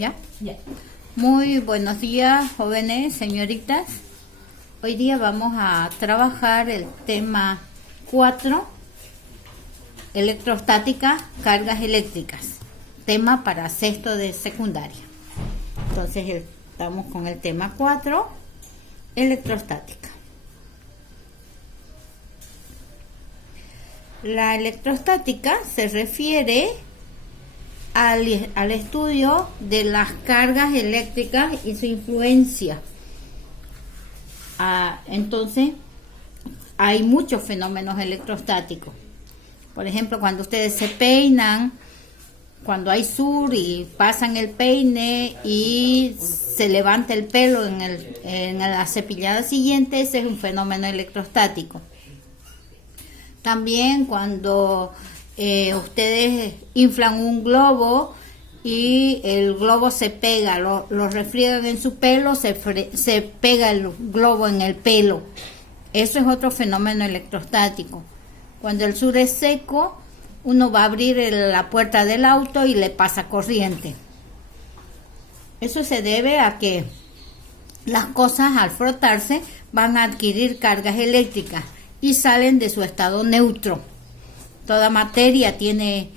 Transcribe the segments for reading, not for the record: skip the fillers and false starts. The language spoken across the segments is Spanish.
¿Ya? Ya. Muy buenos días, jóvenes, señoritas. Hoy día vamos a trabajar el tema 4, electrostática, cargas eléctricas. Tema para sexto de secundaria. Entonces estamos con el tema 4, electrostática. La electrostática se refiere al estudio de las cargas eléctricas y su influencia. Entonces, hay muchos fenómenos electrostáticos. Por ejemplo, cuando ustedes se peinan, cuando hay sur y pasan el peine y se levanta el pelo en la cepillada siguiente, ese es un fenómeno electrostático. También cuando ustedes inflan un globo y el globo se pega, lo refriegan en su pelo, se pega el globo en el pelo. Eso es otro fenómeno electrostático. Cuando el sur es seco, uno va a abrir la puerta del auto y le pasa corriente. Eso se debe a que las cosas al frotarse van a adquirir cargas eléctricas y salen de su estado neutro. Toda materia tiene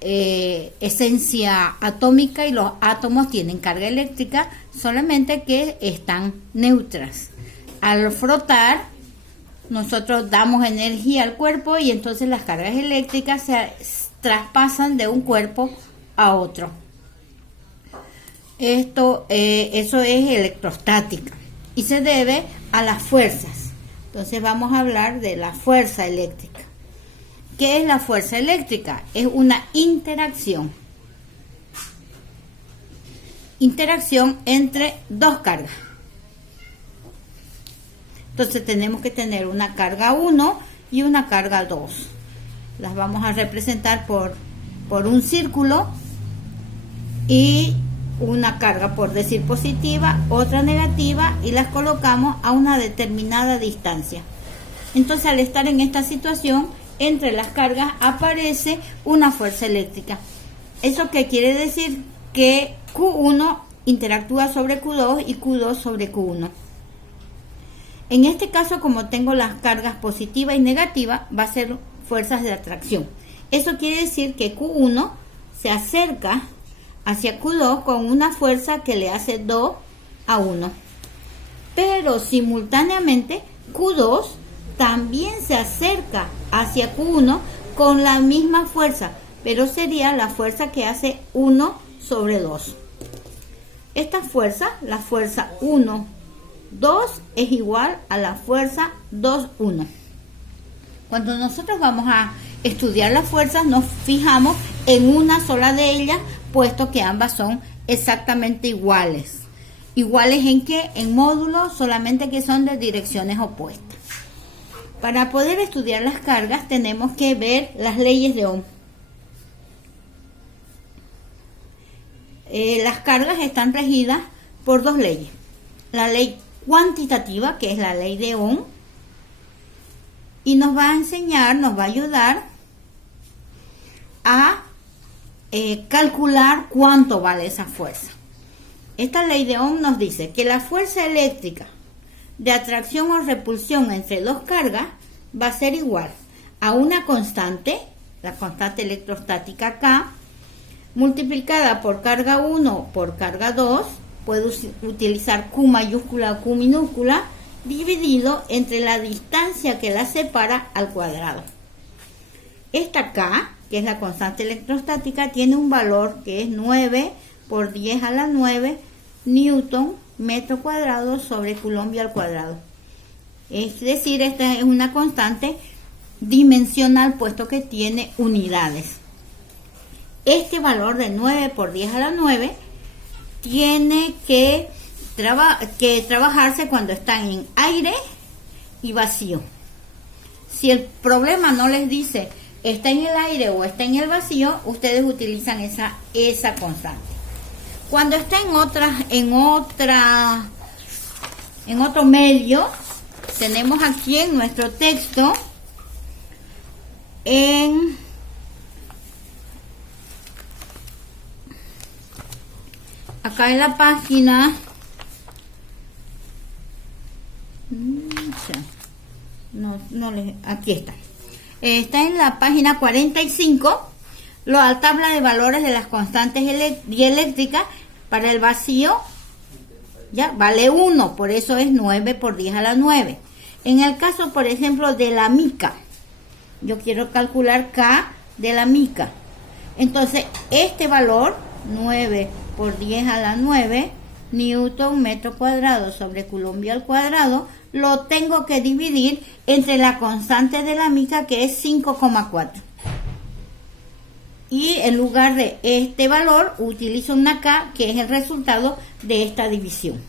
esencia atómica y los átomos tienen carga eléctrica, solamente que están neutras. Al frotar, nosotros damos energía al cuerpo y entonces las cargas eléctricas se traspasan de un cuerpo a otro. Eso es electrostática y se debe a las fuerzas. Entonces vamos a hablar de la fuerza eléctrica. ¿Qué es la fuerza eléctrica? Es una interacción entre dos cargas. Entonces tenemos que tener una carga 1 y una carga 2. Las vamos a representar por un círculo y una carga, por decir positiva, otra negativa, y las colocamos a una determinada distancia. Entonces, al estar en esta situación, entre las cargas aparece una fuerza eléctrica. ¿Eso qué quiere decir? Que Q1 interactúa sobre Q2 y Q2 sobre Q1. En este caso, como tengo las cargas positiva y negativa, va a ser fuerzas de atracción. Eso quiere decir que Q1 se acerca hacia Q2 con una fuerza que le hace 2 a 1. Pero simultáneamente Q2 también se acerca hacia Q1 con la misma fuerza, pero sería la fuerza que hace 1 sobre 2. Esta fuerza, la fuerza 1, 2, es igual a la fuerza 2, 1. Cuando nosotros vamos a estudiar las fuerzas, nos fijamos en una sola de ellas, puesto que ambas son exactamente iguales. ¿Iguales en qué? En módulos, solamente que son de direcciones opuestas. Para poder estudiar las cargas tenemos que ver las leyes de Ohm. Las cargas están regidas por dos leyes. La ley cuantitativa, que es la ley de Ohm, y nos va a enseñar, nos va a ayudar a calcular cuánto vale esa fuerza. Esta ley de Ohm nos dice que la fuerza eléctrica de atracción o repulsión entre dos cargas va a ser igual a una constante, la constante electrostática K, multiplicada por carga 1 por carga 2, puedo utilizar Q mayúscula o Q minúscula, dividido entre la distancia que la separa al cuadrado. Esta K, que es la constante electrostática, tiene un valor que es 9 por 10 a la 9 newton metro cuadrado sobre coulomb al cuadrado. Es decir, esta es una constante dimensional, puesto que tiene unidades. Este valor de 9 por 10 a la 9 tiene que trabajarse cuando están en aire y vacío. Si el problema no les dice está en el aire o está en el vacío, ustedes utilizan esa constante. Cuando está en otro medio, tenemos aquí en nuestro texto acá en la página aquí está en la página 45 la tabla de valores de las constantes dieléctricas. Para el vacío ya vale 1, por eso es 9 por 10 a la 9. En el caso, por ejemplo, de la mica, yo quiero calcular K de la mica. Entonces, este valor, 9 por 10 a la 9, newton metro cuadrado sobre coulomb al cuadrado, lo tengo que dividir entre la constante de la mica, que es 5,4. Y en lugar de este valor, utilizo una K, que es el resultado de esta división.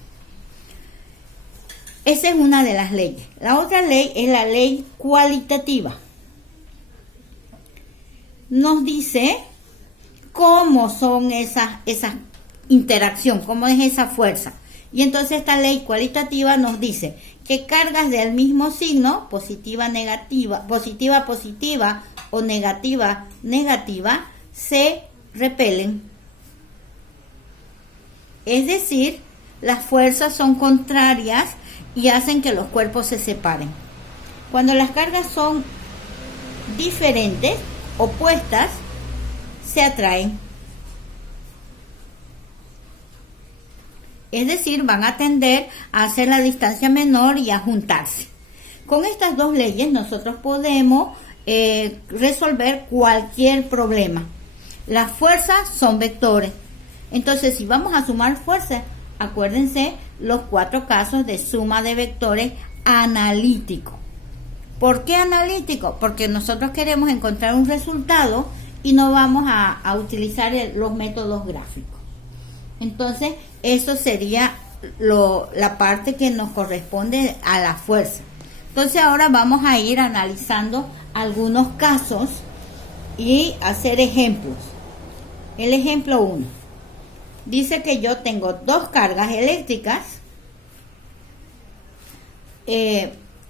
Esa es una de las leyes. La otra ley es la ley cualitativa. Nos dice cómo son esa interacción, cómo es esa fuerza. Y entonces esta ley cualitativa nos dice que cargas del mismo signo, positiva, negativa, positiva, positiva o negativa, negativa, se repelen. Es decir, las fuerzas son contrarias y hacen que los cuerpos se separen. Cuando las cargas son diferentes, opuestas, se atraen. Es decir, van a tender a hacer la distancia menor y a juntarse. Con estas dos leyes nosotros podemos resolver cualquier problema. Las fuerzas son vectores. Entonces, si vamos a sumar fuerzas, acuérdense los 4 casos de suma de vectores analítico. ¿Por qué analítico? Porque nosotros queremos encontrar un resultado y no vamos a utilizar los métodos gráficos. Entonces, eso sería la parte que nos corresponde a la fuerza. Entonces, ahora vamos a ir analizando algunos casos y hacer ejemplos. El ejemplo 1. Dice que yo tengo 2 cargas eléctricas.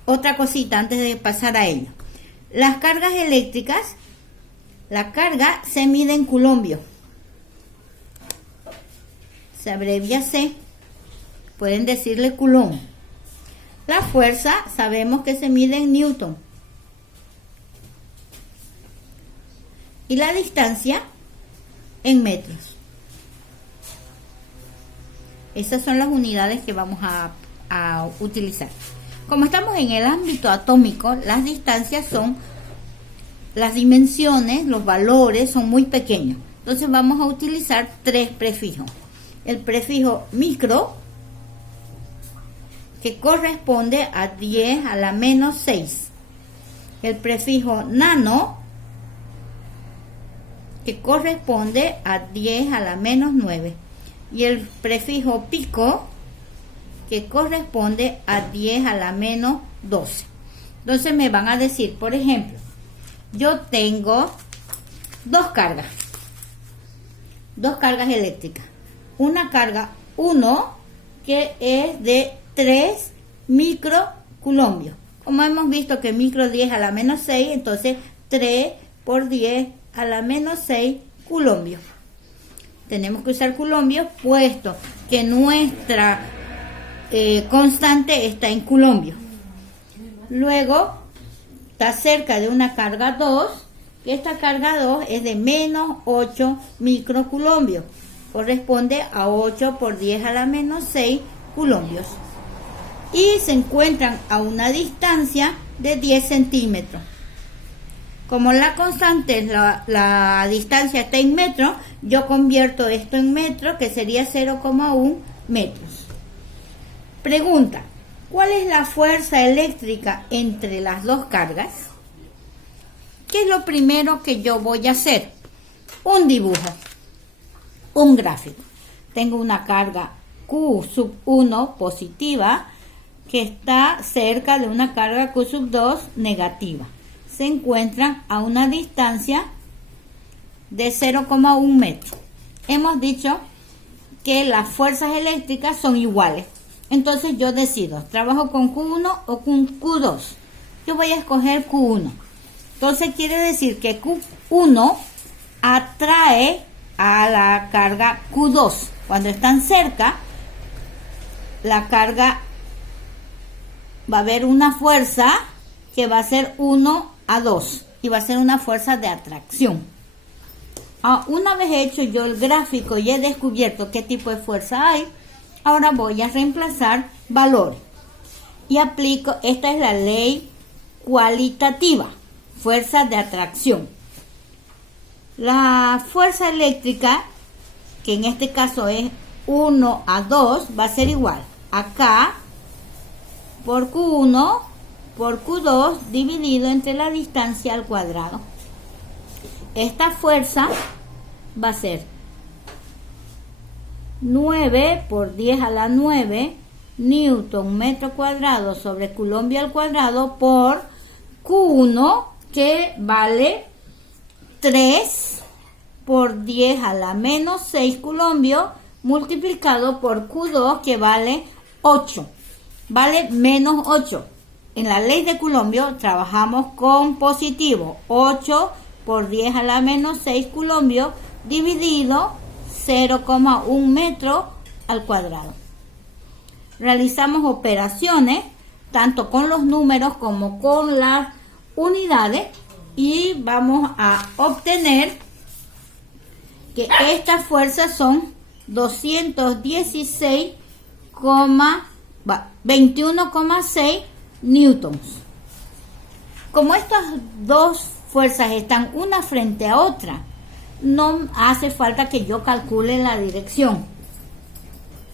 Otra cosita antes de pasar a ello. Las cargas eléctricas, la carga se mide en coulombio. Se abrevia C. Pueden decirle coulomb. La fuerza sabemos que se mide en newton. Y la distancia en metros. Esas son las unidades que vamos a utilizar. Como estamos en el ámbito atómico, las distancias son, las dimensiones, los valores son muy pequeños. Entonces vamos a utilizar 3 prefijos. El prefijo micro, que corresponde a 10 a la menos 6. El prefijo nano, que corresponde a 10 a la menos 9. Y el prefijo pico, que corresponde a 10 a la menos 12. Entonces me van a decir, por ejemplo, yo tengo 2 cargas eléctricas. Una carga 1, que es de 3 microcoulombios. Como hemos visto que micro 10 a la menos 6, entonces 3 por 10 a la menos 6 coulombios. Tenemos que usar coulombios puesto que nuestra constante está en coulombios. Luego está cerca de una carga 2, que esta carga 2 es de menos 8 microcoulombios. Corresponde a 8 por 10 a la menos 6 coulombios. Y se encuentran a una distancia de 10 centímetros. Como la constante es la distancia está en metros, yo convierto esto en metros, que sería 0,1 metros. Pregunta: ¿cuál es la fuerza eléctrica entre las 2 cargas? ¿Qué es lo primero que yo voy a hacer? Un dibujo, un gráfico. Tengo una carga Q sub 1 positiva que está cerca de una carga Q sub 2 negativa. Se encuentran a una distancia de 0,1 metro. Hemos dicho que las fuerzas eléctricas son iguales. Entonces yo decido, ¿trabajo con Q1 o con Q2? Yo voy a escoger Q1. Entonces quiere decir que Q1 atrae a la carga Q2. Cuando están cerca, la carga va a haber una fuerza que va a ser 1 a 2 y va a ser una fuerza de atracción. Una vez hecho yo el gráfico y he descubierto qué tipo de fuerza hay, ahora voy a reemplazar valores y aplico, esta es la ley cualitativa, fuerza de atracción. La fuerza eléctrica, que en este caso es 1 a 2, va a ser igual a K por Q1 por Q2 dividido entre la distancia al cuadrado. Esta fuerza va a ser 9 por 10 a la 9 newton metro cuadrado sobre coulombo al cuadrado por Q1, que vale 3 por 10 a la menos 6 coulombios multiplicado por Q2, que vale 8. Vale menos 8. En la ley de Coulomb trabajamos con positivo. 8 por 10 a la menos 6 coulombios dividido 0,1 metro al cuadrado. Realizamos operaciones tanto con los números como con las unidades y vamos a obtener que estas fuerzas son 216,21,6 newtons. Como estas dos fuerzas están una frente a otra, no hace falta que yo calcule la dirección,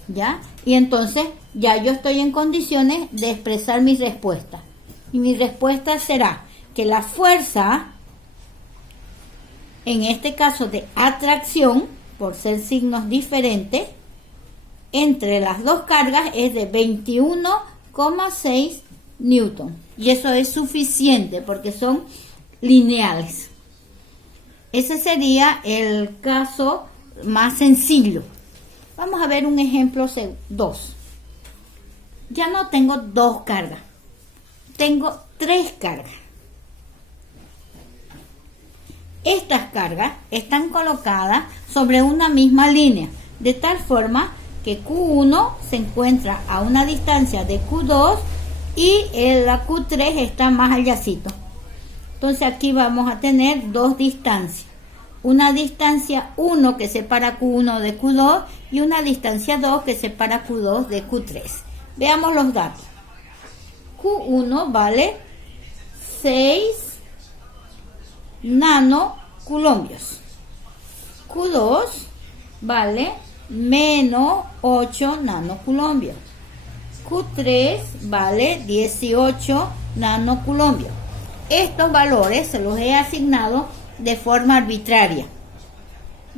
¿ya? Y entonces ya yo estoy en condiciones de expresar mi respuesta. Y mi respuesta será que la fuerza, en este caso de atracción, por ser signos diferentes, entre las dos cargas es de 21,6 newton. Y eso es suficiente porque son lineales. Ese sería el caso más sencillo. Vamos a ver un ejemplo 2. Ya no tengo dos cargas, tengo tres cargas. Estas cargas están colocadas sobre una misma línea, de tal forma que Q1 se encuentra a una distancia de Q2 y la Q3 está más allácito. Entonces aquí vamos a tener dos distancias. Una distancia 1 que separa Q1 de Q2 y una distancia 2 que separa Q2 de Q3. Veamos los datos. Q1 vale 6 nanocoulombios. Q2 vale menos 8 nanocoulombios. Q3 vale 18 nanocoulombios. Estos valores se los he asignado de forma arbitraria.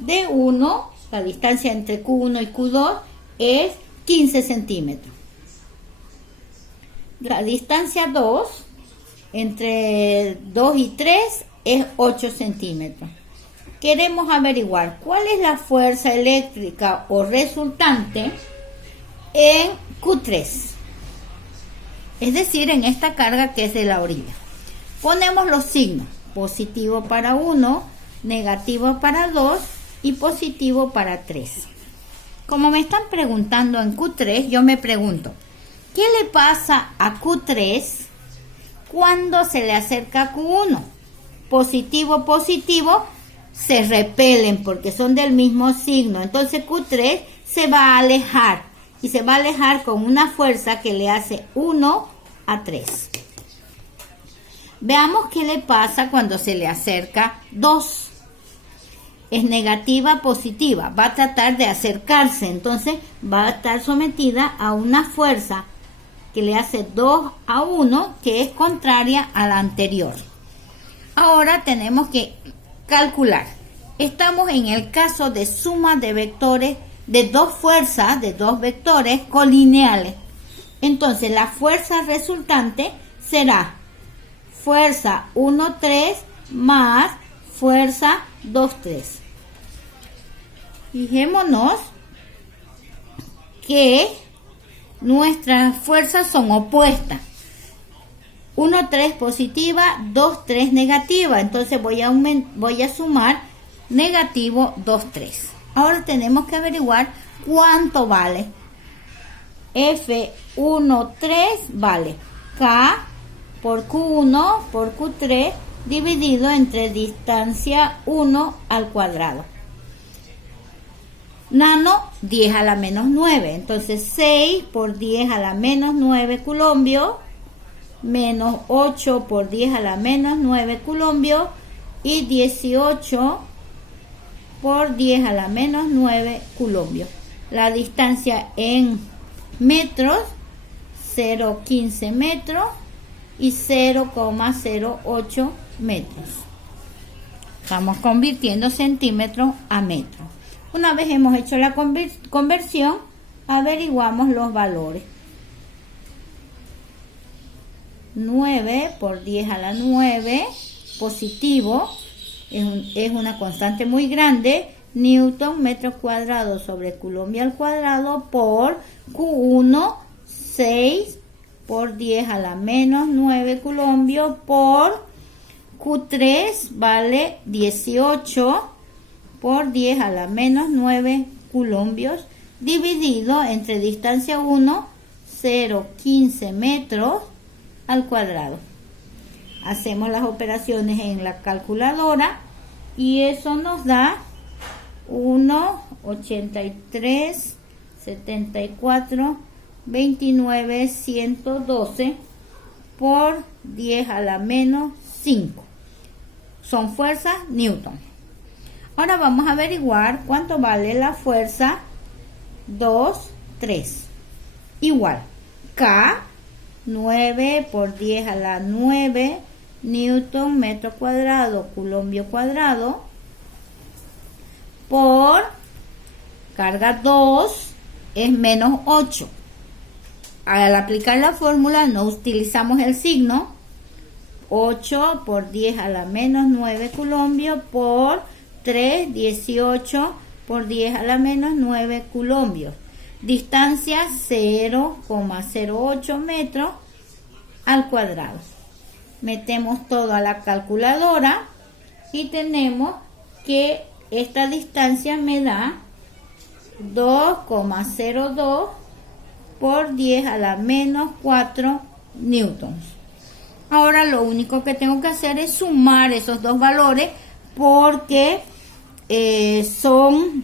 D1, la distancia entre Q1 y Q2, es 15 centímetros. La distancia 2, entre 2 y 3, es 8 centímetros. Queremos averiguar cuál es la fuerza eléctrica o resultante en Q3. Es decir, en esta carga que es de la orilla. Ponemos los signos. Positivo para 1, negativo para 2 y positivo para 3. Como me están preguntando en Q3, yo me pregunto, ¿qué le pasa a Q3 cuando se le acerca a Q1? Positivo, positivo, se repelen porque son del mismo signo. Entonces Q3 se va a alejar y se va a alejar con una fuerza que le hace 1 a 3. Veamos qué le pasa cuando se le acerca 2. Es negativa, positiva. Va a tratar de acercarse. Entonces va a estar sometida a una fuerza que le hace 2 a 1, que es contraria a la anterior. Ahora tenemos que calcular. Estamos en el caso de suma de vectores, de dos fuerzas, de dos vectores colineales. Entonces la fuerza resultante será fuerza 1, 3 más fuerza 2, 3. Fijémonos que nuestras fuerzas son opuestas. 1, 3 positiva, 2, 3 negativa. Entonces voy a sumar negativo 2,3. Ahora tenemos que averiguar cuánto vale. F13 vale K por Q1 por Q3 dividido entre distancia 1 al cuadrado. Nano 10 a la menos 9. Entonces 6 por 10 a la menos 9 coulombios menos 8 por 10 a la menos 9 coulombios y 18 por 10 a la menos 9 coulombios. La distancia en metros, 0,15 metros y 0,08 metros. Estamos convirtiendo centímetros a metros. Una vez hemos hecho la conversión, averiguamos los valores. 9 por 10 a la 9 positivo es una constante muy grande, newton metro cuadrado sobre coulomb al cuadrado por Q1, 6 por 10 a la menos 9 coulombios por Q3 vale 18 por 10 a la menos 9 coulombios dividido entre distancia 1, 0,15 metros al cuadrado. Hacemos las operaciones en la calculadora y eso nos da 1,8374 29 112 por 10 a la menos 5. Son fuerzas newton. Ahora vamos a averiguar cuánto vale la fuerza 2,3. Igual K, 9 por 10 a la 9 newton metro cuadrado coulombio cuadrado por carga 2 es menos 8. Al aplicar la fórmula no utilizamos el signo. 8 por 10 a la menos 9 coulombios por 3, 18 por 10 a la menos 9 coulombios. Distancia 0,08 metros al cuadrado. Metemos todo a la calculadora y tenemos que esta distancia me da 2,02 por 10 a la menos 4 newtons. Ahora lo único que tengo que hacer es sumar esos dos valores porque son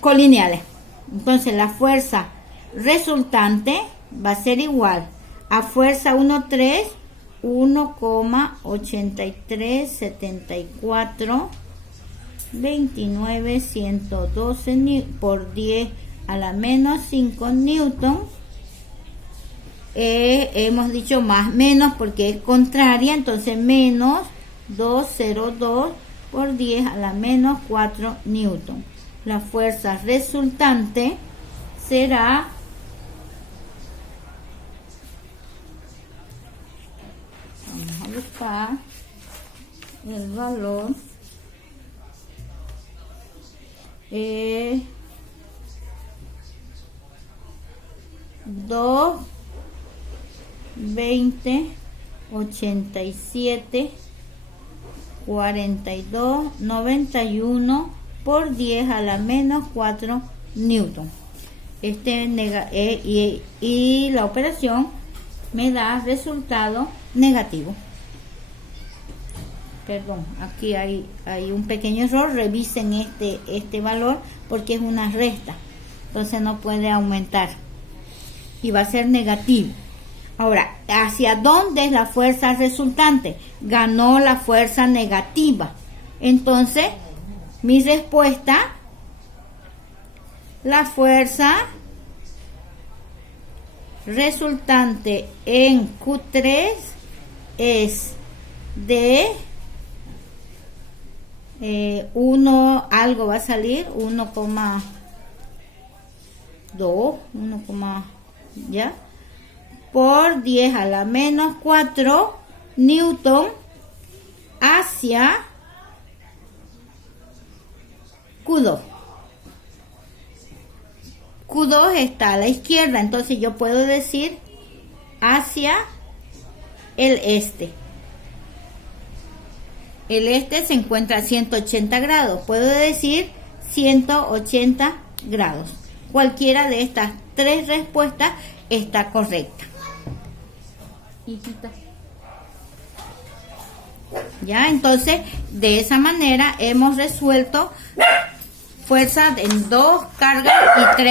colineales. Entonces la fuerza resultante va a ser igual a fuerza 1,3 1,8374 29 112 por 10 a la menos 5 newton. Hemos dicho más menos porque es contraria, entonces menos 202 por 10 a la menos 4 newton. La fuerza resultante será vamos a buscar el valor 2, 20, 87, 42, 91 por 10 a la menos 4 newton. Y la operación me da resultado negativo. Perdón, aquí hay un pequeño error. Revisen este valor porque es una resta, entonces no puede aumentar y va a ser negativo. Ahora, ¿hacia dónde es la fuerza resultante? Ganó la fuerza negativa. Entonces, mi respuesta, la fuerza resultante en Q3 es de 1, algo va a salir, 1,2, ya, por 10 a la menos 4 newton hacia Q2. Q2 está a la izquierda, entonces yo puedo decir hacia el este. El este se encuentra a 180 grados. Puedo decir 180 grados. Cualquiera de estas tres respuestas está correcta. Hijita. Ya, entonces, de esa manera hemos resuelto fuerza en 2 cargas y 3